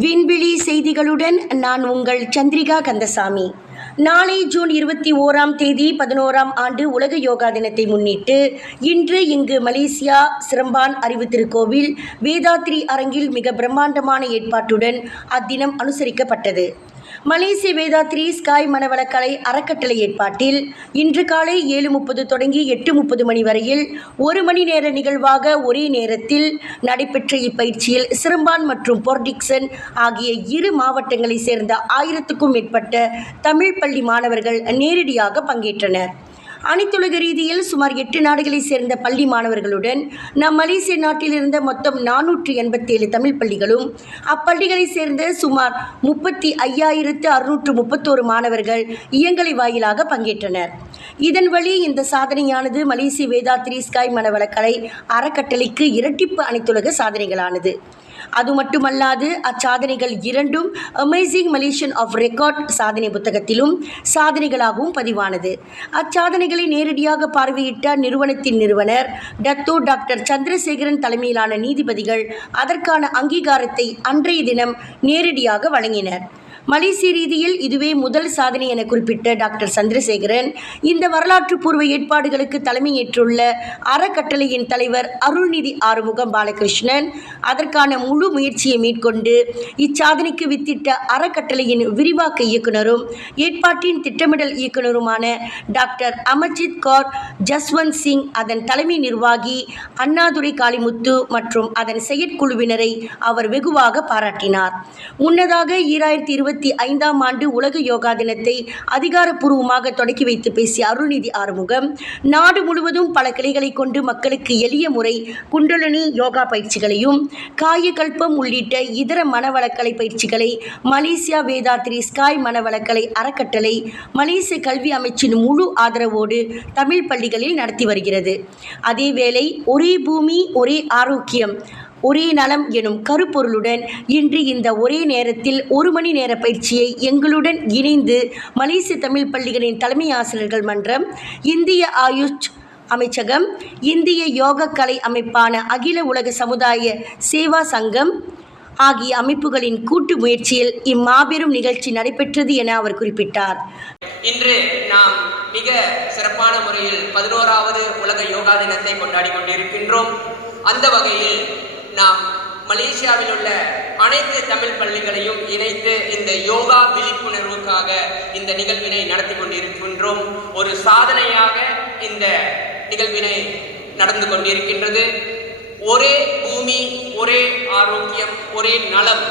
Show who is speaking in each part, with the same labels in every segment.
Speaker 1: விண்வெளி செய்திகளுடன் நான் உங்கள் சந்திரிகா கந்தசாமி. நாளை ஜூன் இருபத்தி ஓராம் தேதி பதினோராம் ஆண்டு உலக யோகா தினத்தை முன்னிட்டு இன்று இங்கு மலேசியா சிரம்பான் அறிவு திருக்கோவில் வேதாத்ரி அரங்கில் மிக பிரம்மாண்டமான ஏற்பாட்டுடன் அத்தினம் அனுசரிக்கப்பட்டது. மலேசிய வேதாத்ரி ஸ்காய் மனவளக்கலை அறக்கட்டளை ஏற்பாட்டில் இன்று காலை ஏழு முப்பது தொடங்கி எட்டு முப்பது மணி வரையில் ஒரு மணி நேர நிகழ்வாக ஒரே நேரத்தில் நடைபெற்ற இப்பயிற்சியில் சிரம்பான் மற்றும் போர்டிக்சன் ஆகிய இரு மாவட்டங்களைச் சேர்ந்த ஆயிரத்துக்கும் மேற்பட்ட தமிழ் பள்ளி மாணவர்கள் நேரடியாக பங்கேற்றனர். அனைத்துலக ரீதியில் சுமார் எட்டு நாடுகளைச் சேர்ந்த பள்ளி மாணவர்களுடன் நம் மலேசிய நாட்டில் இருந்த மொத்தம் நானூற்று எண்பத்தேழு தமிழ் பள்ளிகளும் அப்பள்ளிகளைச் சேர்ந்த சுமார் முப்பத்தி ஐயாயிரத்து அறுநூற்று முப்பத்தோரு மாணவர்கள் இயங்கலை வாயிலாக பங்கேற்றனர். இதன் வழி இந்த சாதனையானது மலேசிய வேதாத்ரி ஸ்காய் மனவளக்கலை அறக்கட்டளைக்கு இரட்டிப்பு அனைத்துலக சாதனைகளானது. அது மட்டுமல்லாது அச்சாதனைகள் இரண்டும் அமேசிங் மலேசியன் ஆஃப் ரெக்கார்ட் சாதனை புத்தகத்திலும் சாதனைகளாகவும் பதிவானது. அச்சாதனைகளை நேரடியாக பார்வையிட்ட நிறுவனத்தின் நிறுவனர் டத்தோ டாக்டர் சந்திரசேகரன் தலைமையிலான நீதிபதிகள் அதற்கான அங்கீகாரத்தை அன்றைய தினம் நேரடியாக வழங்கினர். மலேசிய ரீதியில் இதுவே முதல் சாதனை என குறிப்பிட்ட டாக்டர் சந்திரசேகரன். இந்த வரலாற்று பூர்வ ஏற்பாடுகளுக்கு தலைமையேற்றுள்ள அறக்கட்டளையின் தலைவர் அருள்நிதி ஆறுமுகம் பாலகிருஷ்ணன். அதற்கான முழு முயற்சியை மேற்கொண்டு இச்சாதனைக்கு வித்திட்ட அறக்கட்டளையின் விரிவாக்க இயக்குனரும் ஏற்பாட்டின் திட்டமிடல் இயக்குனருமான டாக்டர் அமர்ஜித் கௌர் ஜஸ்வந்த் சிங் அதன் தலைமை நிர்வாகி அண்ணாதுரை காளிமுத்து மற்றும் அதன் செயற்குழுவினரை அவர் வெகுவாக பாராட்டினார். முன்னதாக ஈராயிரத்தி இருபத்தி ஐந்தாம் ஆண்டு உலக யோகா தினத்தை அதிகாரப்பூர்வமாக தொடக்கி வைத்து பேசிய அருள்நிதி ஆறுமுகம் நாடு முழுவதும் பல கிளைகளை கொண்டு மக்களுக்கு எளிய முறை குண்டலினி யோகா பயிற்சிகளையும் காயகல்பம் உள்ளிட்ட இதர மனவளக்கலை பயிற்சிகளை மலேசியா வேதாத்ரி ஸ்காய் மனவளக்கலை அறக்கட்டளை மலேசிய கல்வி அமைச்சின் முழு ஆதரவோடு தமிழ் பள்ளிகளில் நடத்தி வருகிறது. அதேவேளை ஒரே பூமி ஒரே ஆரோக்கியம் ஒரே நலம் எனும் கருப்பொருளுடன் இன்று இந்த ஒரே நேரத்தில் ஒரு மணி நேர பயிற்சியை எங்களுடன் இணைந்து மலேசிய தமிழ் பள்ளிகளின் தலைமை ஆசிரியர்கள் மன்றம் இந்திய ஆயுஷ் அமைச்சகம் இந்திய யோக கலை அமைப்பான அகில உலக சமுதாய சேவா சங்கம் ஆகிய அமைப்புகளின் கூட்டு முயற்சியில் இம்மாபெரும் நிகழ்ச்சி நடைபெற்றது என அவர் குறிப்பிட்டார்.
Speaker 2: இன்று நாம் மிக சிறப்பான முறையில் பதினோராவது உலக யோகா தினத்தை கொண்டாடி கொண்டிருக்கின்றோம். அந்த வகையில் நாம் மலேசியாவில் உள்ள அனைத்து தமிழ் பள்ளிகளையும் இணைத்து இந்த யோகா விழிப்புணர்வுக்காக இந்த நிகழ்வினை நடத்தி கொண்டிருக்கின்றோம். ஒரு சாதனையாக இந்த நிகழ்வினை நடந்து கொண்டிருக்கின்றது. ஒரே பூமி ஒரே ஆரோக்கியம் ஒரே நலம்.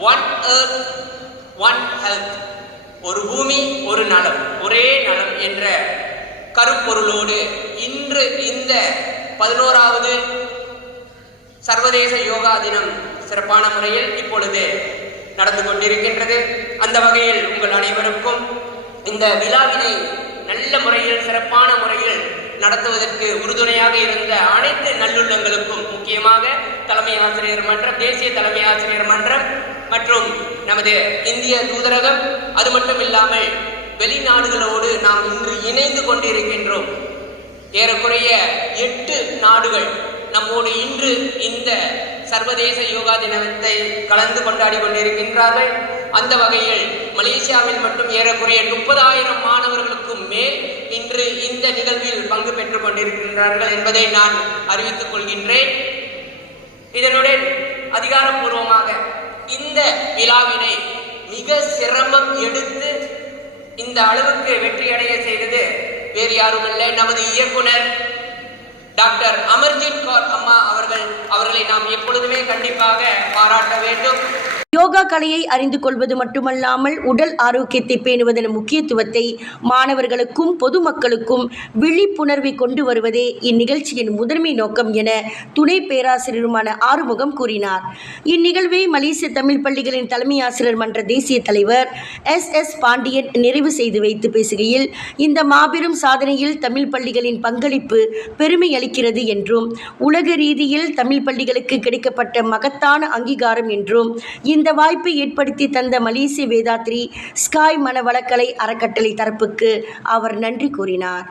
Speaker 2: ஒன் earth ஒன் ஹெல்த் ஒரு பூமி ஒரு நலம். ஒரே நலம் என்ற கருப்பொருளோடு இன்று இந்த பதினோராவது சர்வதேச யோகா தினம் சிறப்பான முறையில் இப்பொழுது நடந்து கொண்டிருக்கின்றது. அந்த வகையில் உங்கள் அனைவருக்கும் இந்த விழாவினை நல்ல முறையில் சிறப்பான முறையில் நடத்துவதற்கு உறுதுணையாக இருந்த அனைத்து நல்லுள்ளங்களுக்கும் முக்கியமாக தலைமை ஆசிரியர் மன்றம் தேசிய தலைமை ஆசிரியர் மன்றம் மற்றும் நமது இந்திய தூதரகம். அது மட்டும் இல்லாமல் வெளிநாடுகளோடு நாம் இன்று இணைந்து கொண்டிருக்கின்றோம். ஏறக்குறைய எட்டு நாடுகள் நம்மோடு இன்று இந்த சர்வதேச யோகா தினத்தை கலந்து கொண்டாடி கொண்டிருக்கின்றார்கள். அந்த வகையில் மலேசியாவில் மட்டும் ஏறக்குறைய முப்பதாயிரம் மாணவர்களுக்கும் மேல் இன்று இந்த நிகழ்வில் பங்கு பெற்றுக் கொண்டிருக்கின்றார்கள் என்பதை நான் அறிவித்துக் கொள்கின்றேன். இதனுடன் அதிகாரப்பூர்வமாக இந்த விழாவினை மிக சிரமம் எடுத்து இந்த அளவுக்கு வெற்றியடைய செய்தது வேறு யாரும் இல்லை நமது இயக்குனர் டாக்டர் அமர்ஜித் கௌர் அம்மா அவர்கள் அவர்களை நாம் எப்பொழுதுமே கண்டிப்பாக பாராட்ட வேண்டும்.
Speaker 1: யோகா கலையை அறிந்து கொள்வது மட்டுமல்லாமல் உடல் ஆரோக்கியத்தை பேணுவதன் முக்கியத்துவத்தை மாணவர்களுக்கும் பொதுமக்களுக்கும் விழிப்புணர்வை கொண்டு வருவதே இந்நிகழ்ச்சியின் முதன்மை நோக்கம் என துணை பேராசிரியருமான ஆறுமுகம் கூறினார். இந்நிகழ்வை மலேசிய தமிழ் பள்ளிகளின் தலைமை ஆசிரியர் மன்ற தேசிய தலைவர் எஸ். எஸ். பாண்டியன் நிறைவு செய்து வைத்து பேசுகையில் இந்த மாபெரும் சாதனையில் தமிழ் பள்ளிகளின் பங்களிப்பு பெருமை அளிக்கிறது என்றும் உலக ரீதியில் தமிழ் பள்ளிகளுக்கு கிடைக்கப்பட்ட மகத்தான அங்கீகாரம் என்றும் இந்த வாய்ப்பை ஏற்படுத்தி தந்த மலேசிய வேதாத்ரி ஸ்காய் மனவளக்கலை அறக்கட்டளை தரப்புக்கு அவர் நன்றி கூறினார்.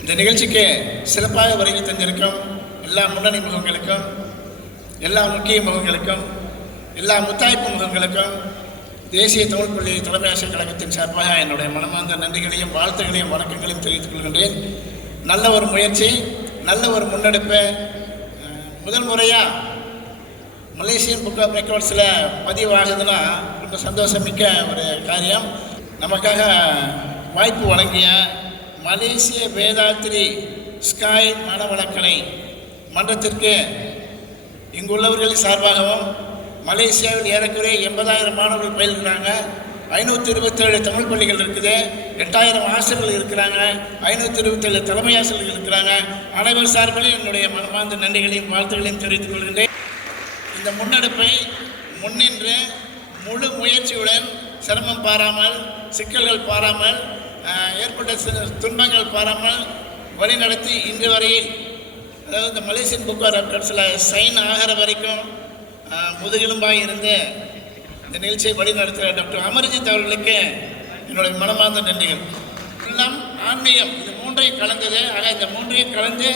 Speaker 3: இந்த நிகழ்ச்சிக்கு சிறப்பாக வருகை தந்திருக்கும் எல்லா முன்னணி முகங்களுக்கும் எல்லா முக்கிய முகங்களுக்கும் எல்லா முத்தாய்ப்பு முகங்களுக்கும் தேசிய தமிழ் பள்ளி தலைமை கழகத்தின் சார்பாக என்னுடைய மனமார்ந்த நன்றிகளையும் வாழ்த்துகளையும் வணக்கங்களையும் தெரிவித்துக் கொள்கின்றேன். நல்ல ஒரு முயற்சி நல்ல ஒரு முன்னெடுப்பு முதல் முறையாக மலேசியன் புக் ஆஃப் ரெக்கார்ட்ஸில் பதிவாகுதுன்னா ரொம்ப சந்தோஷமிக்க ஒரு காரியம். நமக்காக வாய்ப்பு வழங்கிய மலேசிய வேதாத்திரி ஸ்காய் மாணவளக்கலை மன்றத்திற்கு இங்குள்ளவர்களின் சார்பாகவும் மலேசியாவில் ஏறக்குறைய எண்பதாயிரம் மாணவர்கள் பயில்கிறாங்க. ஐநூற்றி இருபத்தேழு தமிழ் பள்ளிகள் இருக்குது. எட்டாயிரம் ஆசிரியர்கள் இருக்கிறாங்க. ஐநூற்றி இருபத்தேழு தலைமை ஆசிரியர்கள் இருக்கிறாங்க. அனைவர் சார்பிலும் என்னுடைய மனமார்ந்த நன்றிகளையும் வாழ்த்துகளையும் தெரிவித்துக் கொள்கின்றேன். இந்த முன்னெடுப்பை முன்னின்று முழு முயற்சியுடன் சிரமம் பாராமல் சிக்கல்கள் பாராமல் ஏற்பட்ட துன்பங்கள் பாராமல் வழிநடத்தி இன்று வரையில் அதாவது இந்த மலேசியன் புக் ஆஃப் ரெக்கார்ட்ஸில் சைன் ஆகிற வரைக்கும் முதுகெலும்பாக இருந்து இந்த நிகழ்ச்சியை வழிநடத்துகிற டாக்டர் அமர்ஜித் அவர்களுக்கு என்னுடைய மனமார்ந்த நன்றிகள். எல்லாம் ஆன்மீகம் இது மூன்றையும் கலந்தது. ஆக இந்த மூன்றையும் கலந்து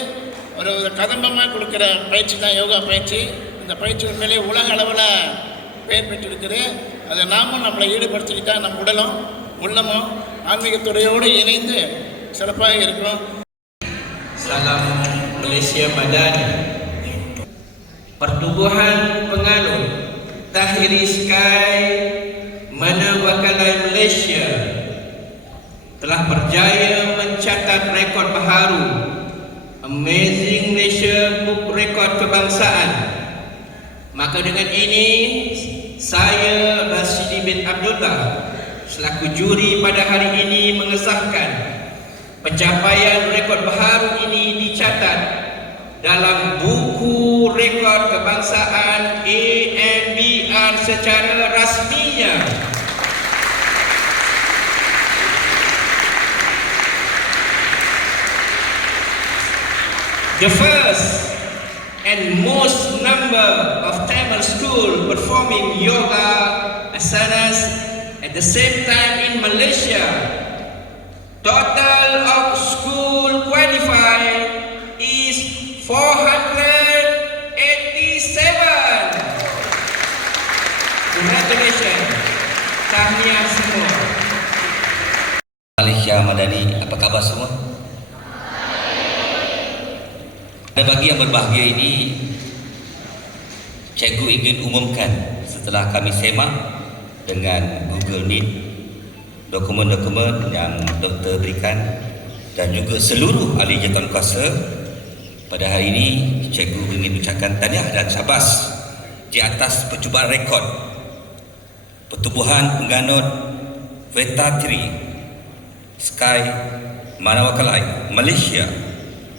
Speaker 3: ஒரு ஒரு கதம்பமாக கொடுக்குற பயிற்சி தான் யோகா பயிற்சி. இந்த பயிற்சி உண்மையிலே உலக அளவில் பெயர் பெற்றிருக்குது அதை நாமும் நம்மளை ஈடுபடுத்திக்கிட்டா நம் உடலும் உள்ளமும் ஆன்மீகத்துறையோடு இணைந்து சிறப்பாக இருக்கிறோம்
Speaker 4: Salam Malaysia Madani Pertubuhan Penganut Tahiri Sky Mana Wakalai Malaysia telah berjaya mencatat rekod baharu Amazing Malaysia Book Rekod Kebangsaan Maka dengan ini saya Rashidi bin Abdullah selaku juri pada hari ini mengesahkan Pencapaian rekod baharu ini dicatat dalam buku rekod kebangsaan ANBR secara rasminya. The first and most number of Tamil school performing yoga asanas at the same time in Malaysia Total of school qualified is 487. Congratulations. Tahniah semua.
Speaker 5: Malaysia Madani, apa khabar semua? Dan bagi yang berbahagia ini, cikgu ingin umumkan setelah kami semak dengan Google Meet dokumen-dokumen yang doktor berikan dan juga seluruh ahli jawatan kuasa pada hari ini cikgu ingin ucapkan tahniah dan syabas di atas percubaan rekod pertubuhan pengganut Vetatri Sky Manawakalai Malaysia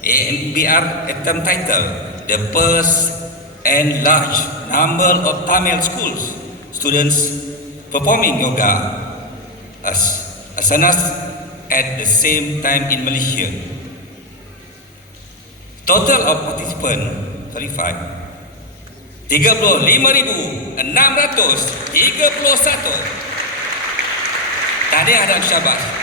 Speaker 5: ANBR Atom Title the first and large number of Tamil schools students performing yoga as asanas at the same time in Malaysia. Total of participant qualified 35,631. Tahniah dan syabas.